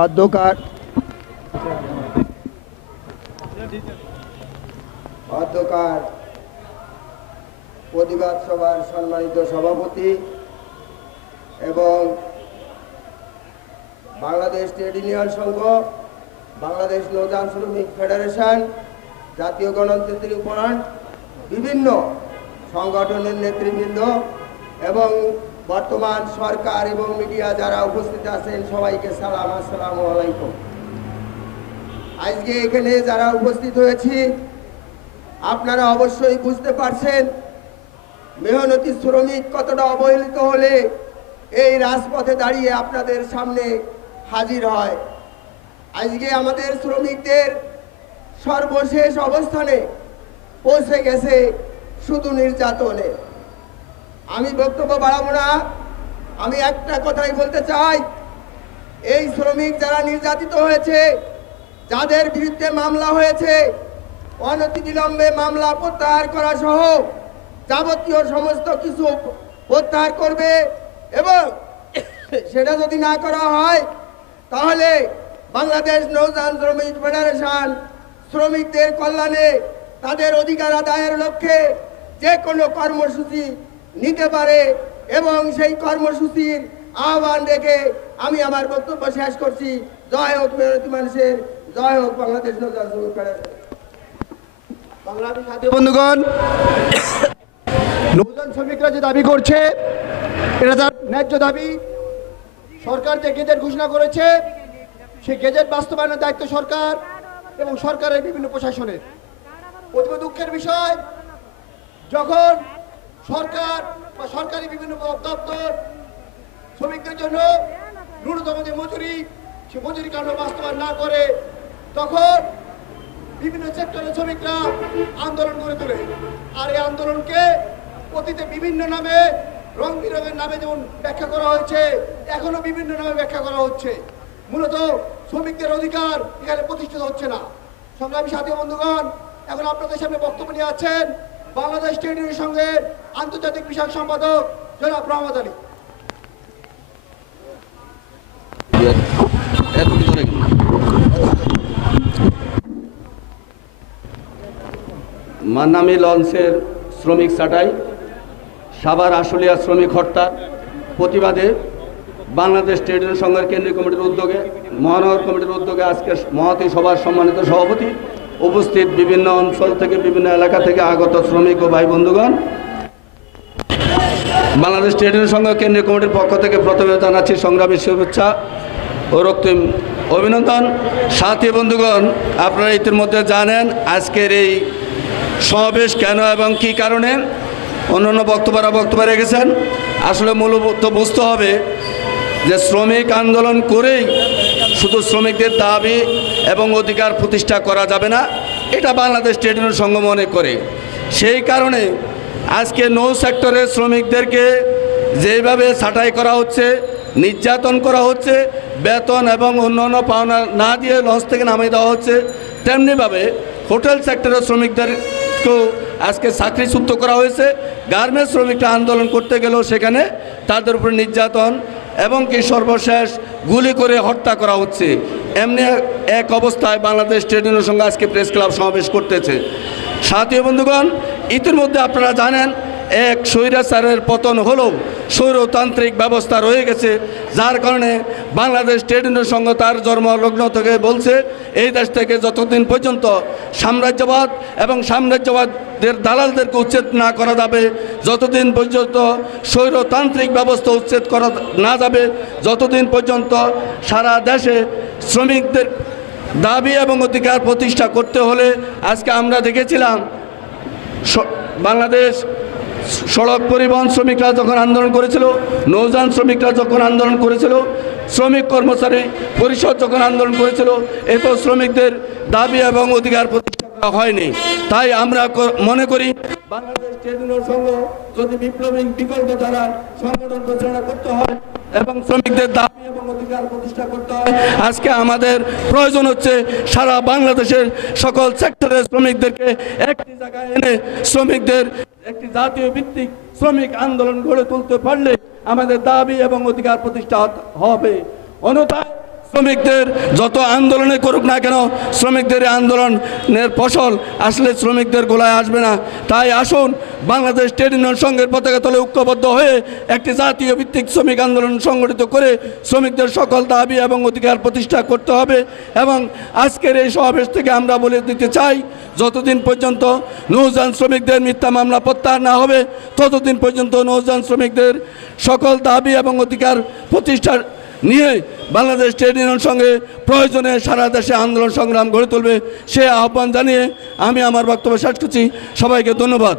অধ্যকার প্রতিবাদ সভার সম্মানিত সভাপতি এবং বাংলাদেশ ট্রেড ইউনিয়ন সংঘ, বাংলাদেশ নৌযান শ্রমিক ফেডারেশন, জাতীয় গণতান্ত্রিক ফ্রন্ট, বিভিন্ন সংগঠনের নেতৃবৃন্দ এবং বর্তমান সরকার এবং মিডিয়া যারা উপস্থিত আছেন সবাইকে সালাম, আসসালামু আলাইকুম। আজকে এখানে যারা উপস্থিত হয়েছি আপনারা অবশ্যই বুঝতে পারছেন মেহনতি শ্রমিক কতটা অবহেলিত হলে এই রাজপথে দাঁড়িয়ে আপনাদের সামনে হাজির হয়। আজকে আমাদের শ্রমিকদের সর্বশেষ অবস্থানে পৌঁছে গেছে শুধু নির্যাতনে। আমি বক্তব্য বাড়াবো না, আমি একটা কথাই বলতে চাই, এই শ্রমিক যারা নির্যাতিত হয়েছে, যাদের বিরুদ্ধে মামলা হয়েছে, অনতিবিলম্বে মামলা প্রত্যাহার করা সহ যাবতীয় সমস্ত কিছু প্রত্যাহার করবে এবং সেটা যদি না করা হয় তাহলে বাংলাদেশ নৌযান শ্রমিক ফেডারেশন শ্রমিকদের কল্যাণে তাদের অধিকার আদায়ের লক্ষ্যে যে কোনো কর্মসূচি নিতে পারে এবং সেই কর্মসূচির আহ্বান রেখে আমি আমার বক্তব্য শেষ করছি। জয় হোক মেহনতি মানুষের, জয় হোক বাংলাদেশ নৌযান শ্রমিক ফেডারেশন। বাংলাদেশ সাথী বন্ধুগণ, নৌযান শ্রমিকরা যে দাবি করছে এটা তার ন্যায্য দাবি। সরকার যে গেজেট ঘোষণা করেছে সেই গেজেট বাস্তবায়নের দায়িত্ব সরকার এবং সরকারের বিভিন্ন প্রশাসনের। অতীব দুঃখের বিষয়, যখন সরকার বা সরকারি বিভিন্ন দপ্তর শ্রমিকদের জন্য ন্যূনতম যে মজুরি, সে মজুরি কার্ড বাস্তবায়ন না করে তখন বিভিন্ন সেক্টরের শ্রমিকরা আন্দোলন করে তোলে। আর এই আন্দোলনকে অতীতে বিভিন্ন নামে, রং বিরঙের নামে যেমন ব্যাখ্যা করা হয়েছে, এখনো বিভিন্ন নামে ব্যাখ্যা করা হচ্ছে। মূলত শ্রমিকদের অধিকার এখানে প্রতিষ্ঠিত হচ্ছে না। সংগ্রামী সাথী বন্ধুগণ, এখন আপনাদের সামনে বক্তব্য নিয়ে আছেন বাংলাদেশ ট্রেড ইউনিয়ন সংঘের আন্তর্জাতিক বিষয়ক সম্পাদক জনাব রহমত আলী। মান্নামি লঞ্চের শ্রমিক ছাঁটাই, সাভার আশুলিয়া শ্রমিক হরতাল প্রতিবাদে বাংলাদেশ ট্রেড ইউনিয়ন সংঘের কেন্দ্রীয় কমিটির উদ্যোগে, মহানগর কমিটির উদ্যোগে আজকে মহতী সভার সম্মানিত সভাপতি, উপস্থিত বিভিন্ন অঞ্চল থেকে, বিভিন্ন এলাকা থেকে আগত শ্রমিক ও ভাই বন্ধুগণ, বাংলাদেশ ট্রেড ইউনিয়ন সংঘ কেন্দ্রীয় কমিটির পক্ষ থেকে প্রথমে জানাচ্ছি সংগ্রামী শুভেচ্ছা ও রক্তিম অভিনন্দন। সাথী বন্ধুগণ, আপনারা ইতিমধ্যে জানেন আজকের এই সমাবেশ কেন এবং কী কারণে। অন্যান্য বক্তব্য রেখেছেন। আসলে মূলত বুঝতে হবে যে শ্রমিক আন্দোলন করেই শুধু শ্রমিকদের দাবি এবং অধিকার প্রতিষ্ঠা করা যাবে না, এটা বাংলাদেশ ট্রেড ইউনিয়ন সংঘ মনে করে। সেই কারণে আজকে নৌ সেক্টরের শ্রমিকদেরকে যেভাবে ছাঁটাই করা হচ্ছে, নির্যাতন করা হচ্ছে, বেতন এবং অন্যান্য পাওনা না দিয়ে লঞ্চ থেকে নামিয়ে দেওয়া হচ্ছে, তেমনিভাবে হোটেল সেক্টরের শ্রমিকদেরকেও আজকে চাকরিচ্যুত করা হয়েছে। গার্মেন্টস শ্রমিকরা আন্দোলন করতে গেলেও সেখানে তাদের উপরে নির্যাতন এবং কি সর্বশেষ গুলি করে হত্যা করা হচ্ছে। এমনি এক অবস্থায় বাংলাদেশ ট্রেড ইউনিয়ন সংঘ আজকে প্রেস ক্লাব সমাবেশ করতেছে। সাথী বন্ধুগণ, ইতিমধ্যে আপনারা জানেন এক স্বৈরাচারের পতন হলেও স্বৈরতান্ত্রিক ব্যবস্থা রয়ে গেছে, যার কারণে বাংলাদেশ ট্রেড ইউনিয়ন সংঘ তার জন্মলগ্ন থেকে বলছে এই দেশ থেকে যতদিন পর্যন্ত সাম্রাজ্যবাদ এবং সাম্রাজ্যবাদের দালালদেরকে উচ্ছেদ না করা যাবে, যতদিন পর্যন্ত স্বৈরতান্ত্রিক ব্যবস্থা উচ্ছেদ করা না যাবে, যতদিন পর্যন্ত সারা দেশে শ্রমিকদের দাবি এবং অধিকার প্রতিষ্ঠা করতে হলে আজকে আমরা দেখেছিলাম বাংলাদেশ সড়ক পরিবহন শ্রমিকরা যখন আন্দোলন করেছিল, নৌযান শ্রমিকরা যখন আন্দোলন করেছিল, শ্রমিক কর্মচারী পরিষদ যখন আন্দোলন করেছিল, এত শ্রমিকদের দাবি এবং অধিকার প্রতিষ্ঠা করা হয়নি। তাই আমরা মনে করি বাংলাদেশ ট্রেড ইউনিয়ন সংঘ যদি বিপ্লবী বিকল্প দ্বারা সংগঠন পরিচালনা করতে হয় এবং শ্রমিকদের দাবি এবং অধিকার প্রতিষ্ঠা করতে হয়, আজকে আমাদের প্রয়োজন হচ্ছে সারা বাংলাদেশের সকল সেক্টরের শ্রমিকদেরকে একটি জায়গায় এনে শ্রমিকদের একটি জাতীয় ভিত্তিক শ্রমিক আন্দোলন গড়ে তুলতে পারলে আমাদের দাবি এবং অধিকার প্রতিষ্ঠা হবে। অন্যথায় শ্রমিকদের যত আন্দোলনে করুক না কেন, শ্রমিকদের এই আন্দোলনের ফসল আসলে শ্রমিকদের গোলায় আসবে না। তাই আসুন বাংলাদেশ ট্রেড ইউনিয়ন সংঘের পতাকা তলে ঐক্যবদ্ধ হয়ে একটি জাতীয় ভিত্তিক শ্রমিক আন্দোলন সংগঠিত করে শ্রমিকদের সকল দাবি এবং অধিকার প্রতিষ্ঠা করতে হবে। এবং আজকের এই সমাবেশ থেকে আমরা বলে দিতে চাই, যতদিন পর্যন্ত নৌযান শ্রমিকদের মিথ্যা মামলা প্রত্যাহার না হবে, ততদিন পর্যন্ত নৌযান শ্রমিকদের সকল দাবি এবং অধিকার প্রতিষ্ঠার নিয়ে বাংলাদেশ ট্রেড ইউনিয়ন সঙ্গে প্রয়োজনে সারা দেশে আন্দোলন সংগ্রাম গড়ে তুলবে। সে আহ্বান জানিয়ে আমি আমার বক্তব্য শেষ করছি। সবাইকে ধন্যবাদ।